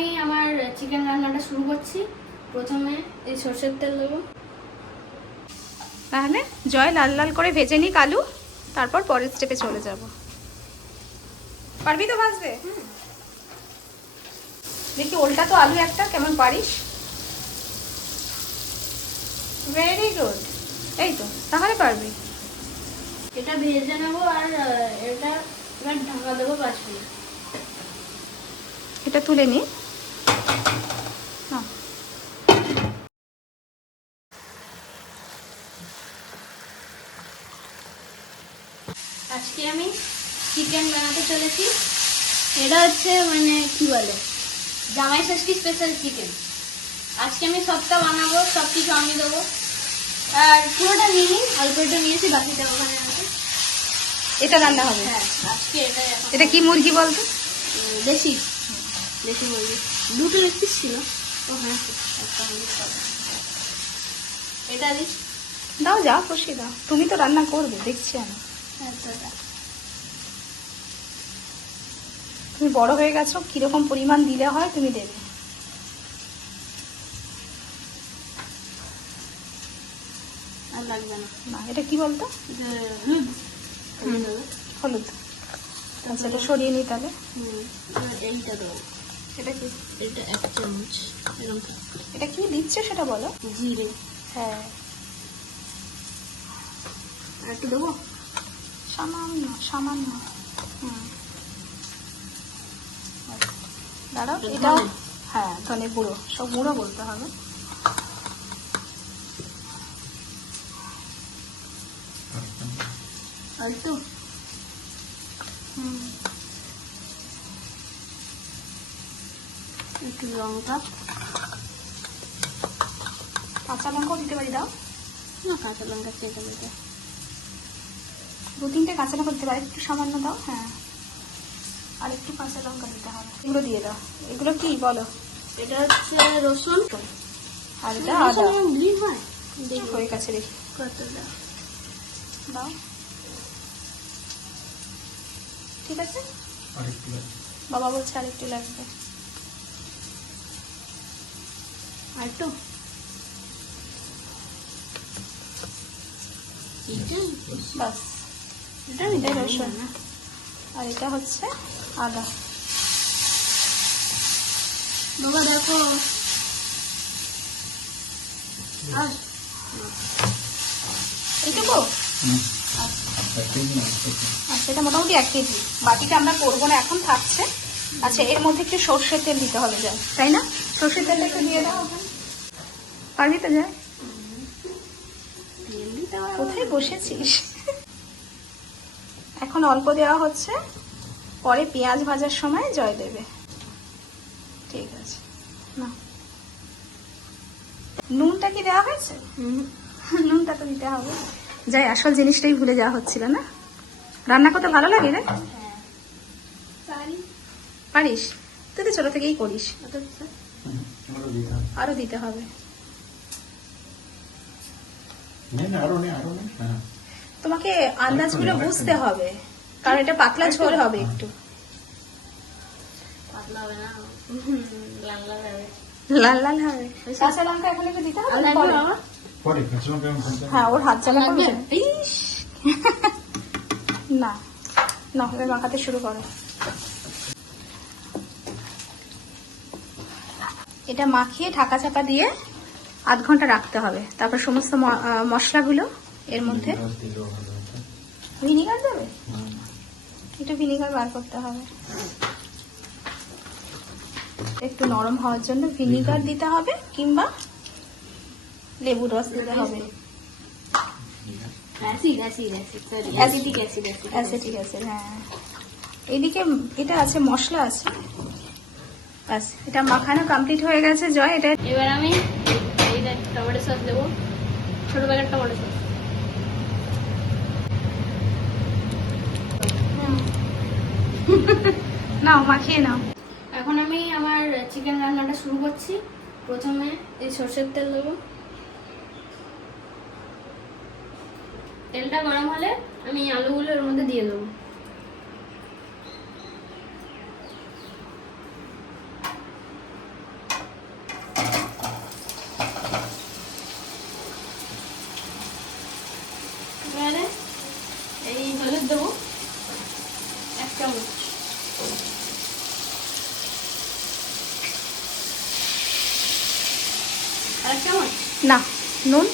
আমি আমার চিকেন রান্নাটা শুরু করছি। প্রথমে এই সর্ষের তেল দেবো। তাহলে জয় লাল লাল করে ভেজে নিক আলু তারপর পরের স্টেপে চলে যাব। পারবি তো ভাজতে? দেখি ওলটা তো আলু একটা কেমন পারিস? ভেরি গুড এই তো তাহলে পারবি। এটা ভেজে নেব আর এটা ঢাকা দেবো পাঁচ মিনিট। এটা তুলে নি। নাও। আজকে আমি চিকেন বানাতে চলেছি। এটা হচ্ছে মানে কি বলে? জামাই ষষ্ঠী স্পেশাল চিকেন আজকে আমি সবটা বানাবো সব কিছু আমি দেবো। আর পুরোটা নিয়ে নিই অল্প একটু নিয়েছি বাকিটা ওখানে আছে। এটা রান্না হবে? হ্যাঁ আজকে এটা এটা কি মুরগি বলতো? দেশি। দেশি মুরগি। দুটো পিস ছিল। ও হ্যাঁ একটা। এটা দিস দাও যা খুশি দাও। তুমি তো রান্না করবে দেখছি আমি। তুমি বড় হয়ে গেছো কীরকম পরিমাণ দিলে হয় তুমি দেবে। না। না এটা কি বলতো? হলুদ। হলুদ। আচ্ছা এটা সরিয়ে নিই তাহলে। এইটা দেবো। এটা কি? এটা এক চামচ এটা কি দিচ্ছে সেটা বলো? জিরে। হ্যাঁ। আর একটু দেবো? সামান্য সামান্য। হুম। দাঁড়াও এটা এটাও হ্যাঁ ধনে গুঁড়ো। সব গুঁড়ো বলতে হবে। আর একটু? হুম। লঙ্কা। কাঁচা লঙ্কাও দিতে পারি দাও? না কাঁচা লঙ্কা চেটে মেটে দু তিনটে কাঁচা লঙ্কা দিতে পারি। একটু সামান্য দাও হ্যাঁ। আর একটু কাঁচা লঙ্কা দিতে হবে। এগুলো দিয়ে দাও। এগুলো কি বলো? এটা হচ্ছে রসুন। আর এটা আদা। হয়। হয়ে গেছে দেখি। কতটা? দাও। ঠিক আছে? বাবা বলছে আর একটু লাগবে। আর একটু বাস এটা আমি রসুন না। আর এটা হচ্ছে আদা। বাবা দেখো। আর? এইটুকু আচ্ছা এটা মোটামুটি এক কেজি। বাটিটা আমরা করব না এখন থাকছে। আচ্ছা এর মধ্যে একটু সর্ষের তেল দিতে হবে যায় তাই না? সর্ষের তেলটা একটু দিয়ে দাও। পারবি তো হবে কোথায় বসেছিস? এখন অল্প দেওয়া হচ্ছে পরে পেঁয়াজ ভাজার সময় জয় দেবে। ঠিক আছে না। নুনটা কি দেওয়া হয়েছে? হুম। নুনটা তো দিতে হবে। যাই আসল জিনিসটাই ভুলে যাওয়া হচ্ছিল না? রান্না করতে ভালো লাগে রে? পারি। পারিস? তুই তো ছোট থেকেই করিস। অথচ আরও দিতে হবে আরও নেই আরও নেই হ্যাঁ তোমাকে আন্দাজগুলো বুঝতে হবে কারণ এটা পাতলা ঝোল হবে একটু। লাল লাল কাঁচা লঙ্কা এখন একটু দিতে হবে পরে? হ্যাঁ ওর হাত না মাখাতে শুরু করো। এটা মাখিয়ে ঢাকা চাপা দিয়ে আধ ঘণ্টা রাখতে হবে। তারপর সমস্ত মশলাগুলো এর মধ্যে। ভিনিগার দেবে। একটু ভিনিগার বার করতে হবে। একটু নরম হওয়ার জন্য ভিনিগার দিতে হবে কিংবা লেবুর রস দিতে হবে। হ্যাঁ। এইদিকে এটা আছে মশলা আছে। ব্যাস এটা মাখানো কমপ্লিট হয়ে গেছে জয় এটা এবার আমি দেখ টমেটো সস দেবো ছোট প্যাকেট টমেটো সস নাও মাখিয়ে নাও। এখন আমি আমার চিকেন রান্নাটা শুরু করছি। প্রথমে এই সর্ষের তেল দেবো। তেলটা গরম হলে আমি আলুগুলো এর মধ্যে দিয়ে দেবো চামচ না নুন।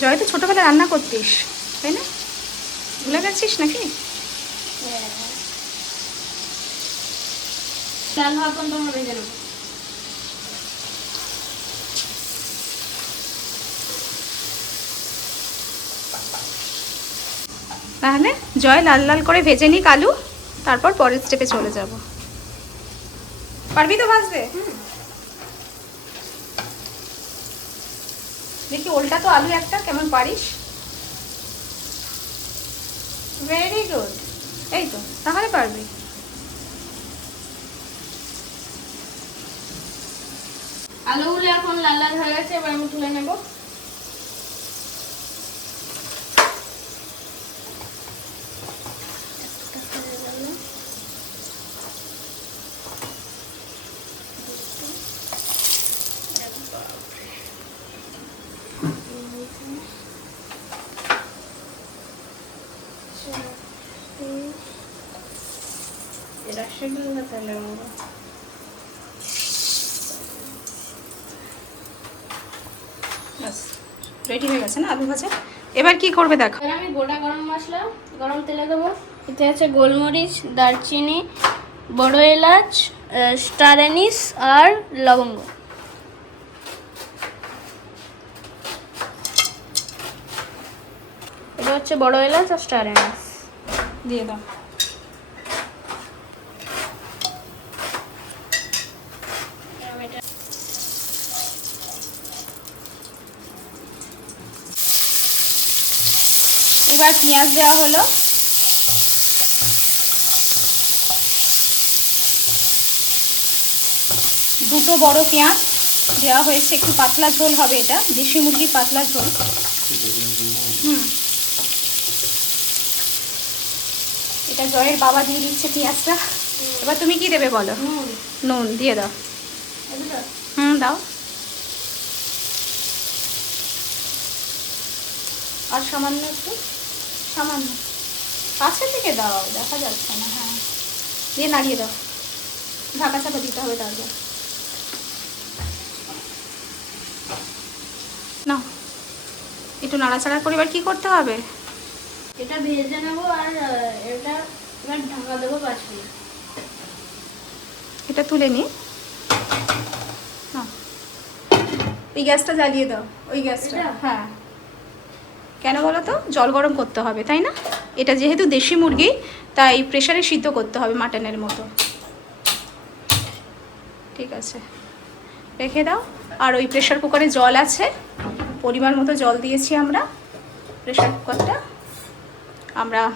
জয় তো ছোটবেলায় রান্না করতিস তাই না? ভুলে গেছিস নাকি? চাল হওয়া পর্যন্ত আমরা ভেজে নেব তাহলে জয় লাল লাল করে ভেজে নিক আলু তারপর পরের স্টেপে চলে যাব। পারবি তো ভাজতে? দেখি ওলটা তো আলু একটা, কেমন পারিস? ভেরি গুড এই তো, তাহলে পারবি। আলুগুলো এখন লাল লাল হয়ে গেছে, এবার আমি তুলে নেব এটা ব্যাস রেডি হয়ে গেছে না আলু ভাজা? এবার কি করবে দেখো। আমি গোটা গরম মশলা গরম তেলে দেবো। এতে আছে গোলমরিচ দারচিনি বড় এলাচ স্টার অ্যানিস আর লবঙ্গ। এটা হচ্ছে বড় এলাচ আর স্টার অ্যানিস দিয়ে দাও। এবার পেঁয়াজ দেওয়া হলো। দুটো বড় পেঁয়াজ দেওয়া হয়েছে একটু পাতলা ঝোল হবে এটা দেশি মুরগির পাতলা ঝোল। হুম। এটা জয়ের বাবা দিয়ে দিচ্ছে পেঁয়াজটা। এবার তুমি কি দেবে বলো? নুন। নুন দিয়ে দাও। হুম দাও। আর সামান্য একটু? সামান্য। কাছে থেকে দাও দেখা যাচ্ছে না হ্যাঁ। দিয়ে নাড়িয়ে দাও। ঢাকা চাপা দিতে হবে তারপর না একটু নাড়াচাড়া করে এবার কী করতে হবে? এটা ভেজে নেব আর এটা এবার ঢাকা দেবো পাঁচ মিনিট এটা তুলে নি। ওই গ্যাসটা জ্বালিয়ে দাও ওই গ্যাসটা। হ্যাঁ। কেন বলো তো? জল গরম করতে হবে, তাই না? এটা যেহেতু দেশি মুরগি, তাই প্রেশারে সিদ্ধ করতে হবে মাটনের মতো। ঠিক আছে। রেখে দাও। আর ওই প্রেশার কুকারে জল আছে। পরিমাণ মতো জল দিয়েছি আমরা। প্রেশার কুকারটা আমরা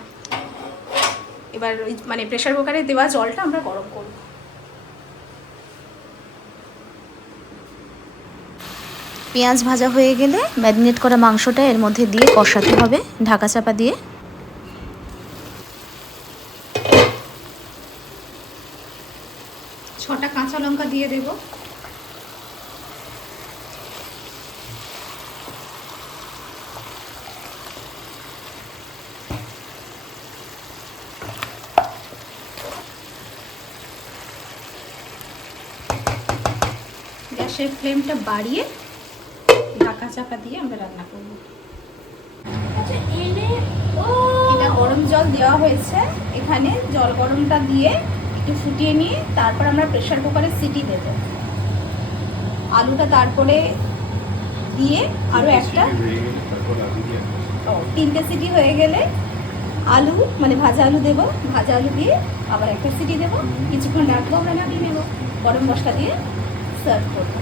এবার ওই মানে প্রেশার কুকারে দেওয়া জলটা আমরা গরম করব। পেঁয়াজ ভাজা হয়ে গেলে ম্যারিনেট করা মাংসটা এর মধ্যে দিয়ে কষাতে হবে, ঢাকা চাপা দিয়ে। ছটা কাঁচা লঙ্কা দিয়ে দেব। গ্যাসের ফ্লেমটা বাড়িয়ে চাপা দিয়ে আমরা রান্না করব। আচ্ছা এটা গরম জল দেওয়া হয়েছে। এখানে জল গরমটা দিয়ে একটু ফুটিয়ে নিয়ে তারপর আমরা প্রেশার কুকারে সিটি দেব। আলুটা তারপরে দিয়ে আরও একটা তিনটে সিটি হয়ে গেলে আলু মানে ভাজা আলু দেবো। ভাজা আলু দিয়ে আবার একটা সিটি দেবো। কিছুক্ষণ রাখব আমরা নামিয়ে নেব। গরম মশলা দিয়ে সার্ভ করব।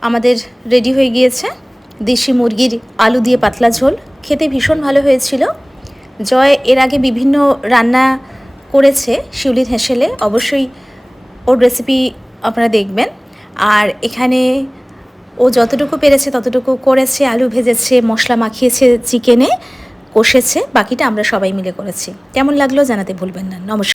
আমাদের রেডি হয়ে গিয়েছে। দেশি মুরগির আলু দিয়ে পাতলা ঝোল। খেতে ভীষণ ভালো হয়েছিল। জয় এর আগে বিভিন্ন রান্না করেছে শিউলির হেসেলে। অবশ্যই ওর রেসিপি আপনারা দেখবেন। আর এখানে ও যতটুকু পেরেছে ততটুকু করেছে, আলু ভেজেছে, মশলা মাখিয়েছে চিকেনে কষেছে। বাকিটা আমরা সবাই মিলে করেছি। কেমন লাগল জানাতে ভুলবেন না। নমস্কার।